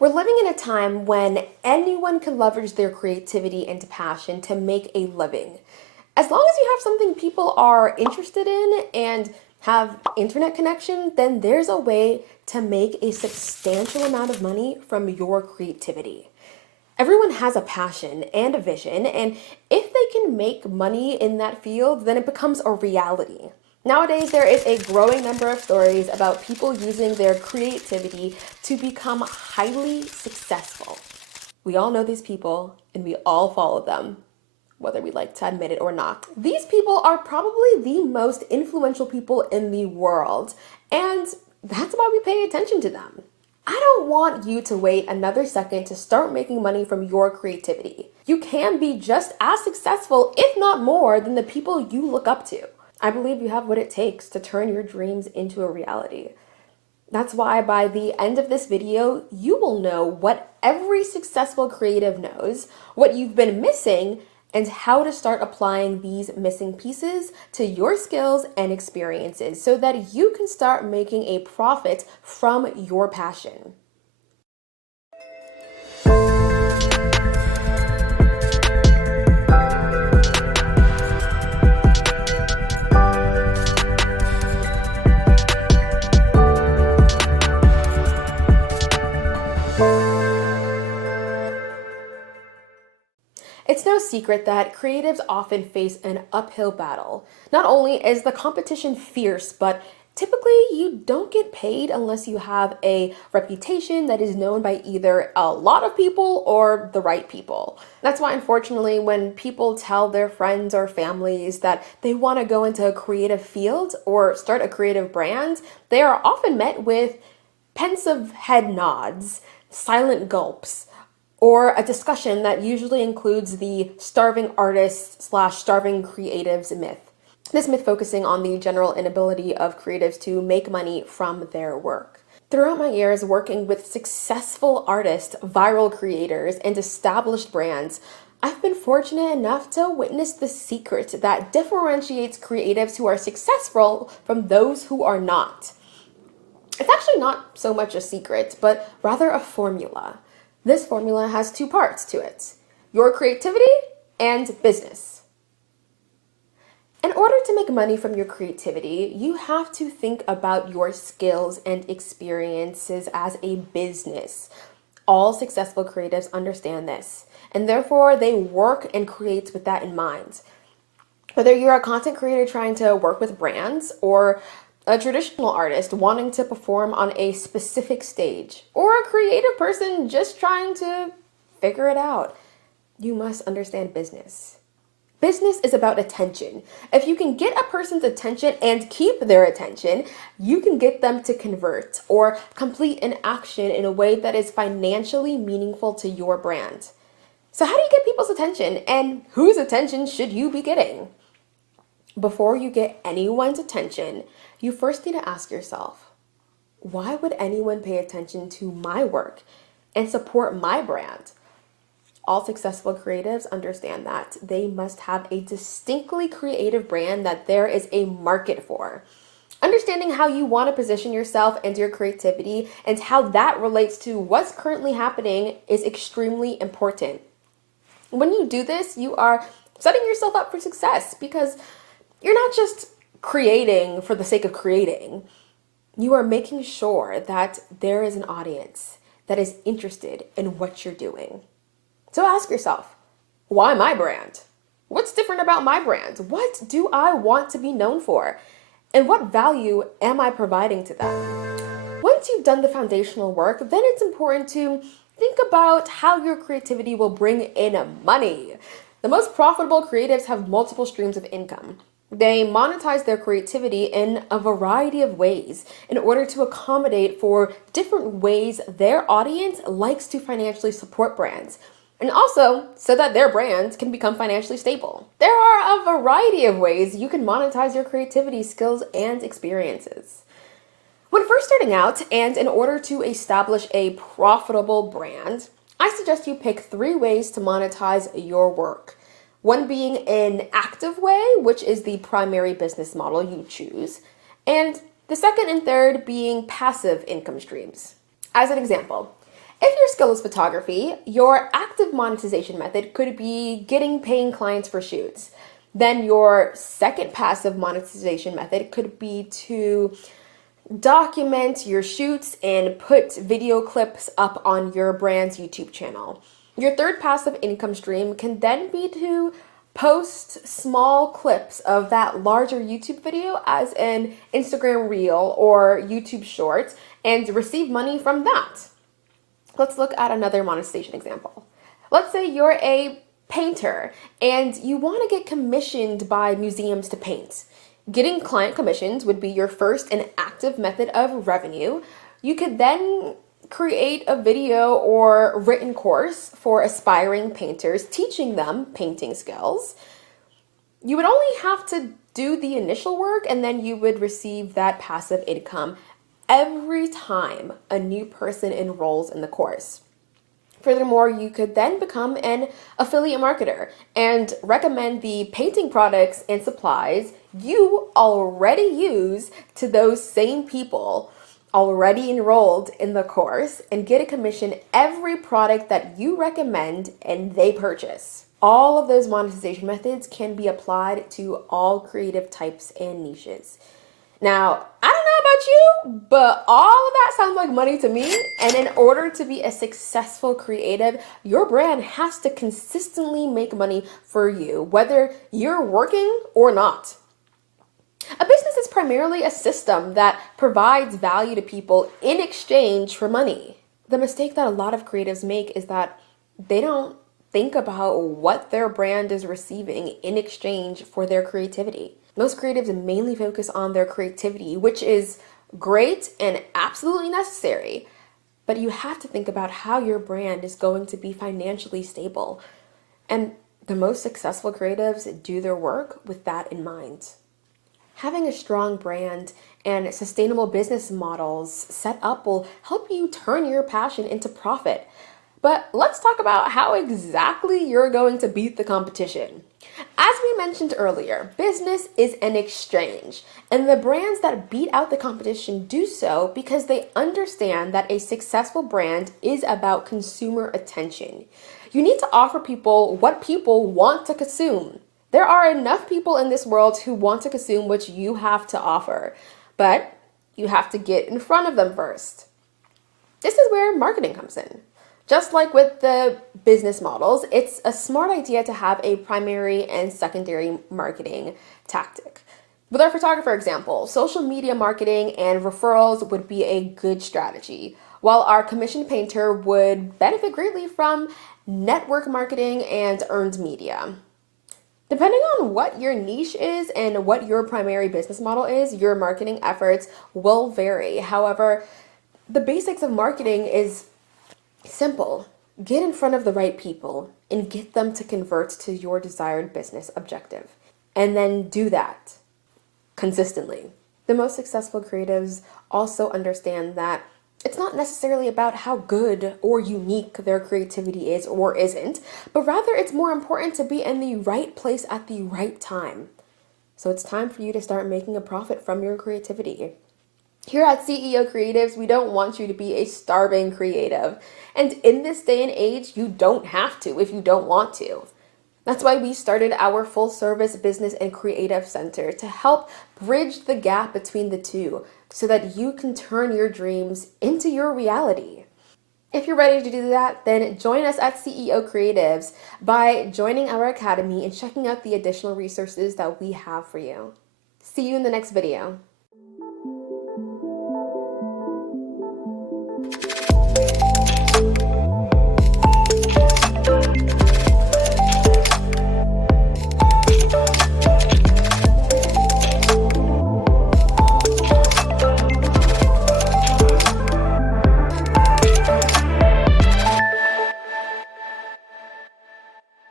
We're living in a time when anyone can leverage their creativity and passion to make a living. As long as you have something people are interested in and have internet connection, then there's a way to make a substantial amount of money from your creativity. Everyone has a passion and a vision, and if they can make money in that field, then it becomes a reality. Nowadays, there is a growing number of stories about people using their creativity to become highly successful. We all know these people, and we all follow them, whether we like to admit it or not. These people are probably the most influential people in the world, and that's why we pay attention to them. I don't want you to wait another second to start making money from your creativity. You can be just as successful, if not more, than the people you look up to. I believe you have what it takes to turn your dreams into a reality. That's why by the end of this video, you will know what every successful creative knows, what you've been missing, and how to start applying these missing pieces to your skills and experiences so that you can start making a profit from your passion. It's no secret that creatives often face an uphill battle. Not only is the competition fierce, but typically you don't get paid unless you have a reputation that is known by either a lot of people or the right people. That's why, unfortunately, when people tell their friends or families that they want to go into a creative field or start a creative brand, they are often met with pensive head nods, silent gulps, or a discussion that usually includes the starving artist slash starving creatives myth. This myth focusing on the general inability of creatives to make money from their work. Throughout my years working with successful artists, viral creators, and established brands, I've been fortunate enough to witness the secret that differentiates creatives who are successful from those who are not. It's actually not so much a secret, but rather a formula. This formula has two parts to it: your creativity and business. In order to make money from your creativity, you have to think about your skills and experiences as a business. All successful creatives understand this, and therefore they work and create with that in mind. Whether you're a content creator trying to work with brands, or a traditional artist wanting to perform on a specific stage, or a creative person just trying to figure it out, you must understand business. Business is about attention. If you can get a person's attention and keep their attention, you can get them to convert or complete an action in a way that is financially meaningful to your brand. So how do you get people's attention, and whose attention should you be getting? Before you get anyone's attention, you first need to ask yourself, why would anyone pay attention to my work and support my brand? All successful creatives understand that they must have a distinctly creative brand that there is a market for. Understanding how you want to position yourself and your creativity and how that relates to what's currently happening is extremely important. When you do this, you are setting yourself up for success, because you're not just creating for the sake of creating. You are making sure that there is an audience that is interested in what you're doing. So ask yourself, why my brand? What's different about my brand? What do I want to be known for? And what value am I providing to them? Once you've done the foundational work, then it's important to think about how your creativity will bring in money. The most profitable creatives have multiple streams of income. They monetize their creativity in a variety of ways in order to accommodate for different ways their audience likes to financially support brands, and also so that their brands can become financially stable. There are a variety of ways you can monetize your creativity, skills, and experiences. When first starting out, and in order to establish a profitable brand, I suggest you pick 3 ways to monetize your work. One being an active way, which is the primary business model you choose, and the second and third being passive income streams. As an example, If your skill is photography, your active monetization method could be getting paying clients for shoots. Then your second passive monetization method could be to document your shoots and put video clips up on your brand's YouTube channel. Your third passive income stream can then be to post small clips of that larger YouTube video as an Instagram reel or YouTube short and receive money from that. Let's look at another monetization example. Let's say you're a painter and you want to get commissioned by museums to paint. Getting client commissions would be your first and active method of revenue. You could then create a video or written course for aspiring painters, teaching them painting skills. You would only have to do the initial work and then you would receive that passive income every time a new person enrolls in the course. Furthermore, you could then become an affiliate marketer and recommend the painting products and supplies you already use to those same people already enrolled in the course and get a commission every product that you recommend and they purchase. All of those monetization methods can be applied to all creative types and niches. Now, I don't know about you, but all of that sounds like money to me. And in order to be a successful creative, your brand has to consistently make money for you, whether you're working or not. A business is primarily a system that provides value to people in exchange for money. The mistake that a lot of creatives make is that they don't think about what their brand is receiving in exchange for their creativity. Most creatives mainly focus on their creativity, which is great and absolutely necessary, but you have to think about how your brand is going to be financially stable. And the most successful creatives do their work with that in mind. Having a strong brand and sustainable business models set up will help you turn your passion into profit. But let's talk about how exactly you're going to beat the competition. As we mentioned earlier, business is an exchange, and the brands that beat out the competition do so because they understand that a successful brand is about consumer attention. You need to offer people what people want to consume. There are enough people in this world who want to consume what you have to offer, but you have to get in front of them first. This is where marketing comes in. Just like with the business models, it's a smart idea to have a primary and secondary marketing tactic. With our photographer example, social media marketing and referrals would be a good strategy, while our commissioned painter would benefit greatly from network marketing and earned media. Depending on what your niche is and what your primary business model is, your marketing efforts will vary. However, the basics of marketing is simple. Get in front of the right people and get them to convert to your desired business objective. And then do that consistently. The most successful creatives also understand that it's not necessarily about how good or unique their creativity is or isn't, but rather it's more important to be in the right place at the right time. So it's time for you to start making a profit from your creativity. Here at CEO Creatives, we don't want you to be a starving creative. And in this day and age, you don't have to if you don't want to. That's why we started our full-service business and creative center to help bridge the gap between the two so that you can turn your dreams into your reality. If you're ready to do that, then join us at CEO Creatives by joining our academy and checking out the additional resources that we have for you. See you in the next video.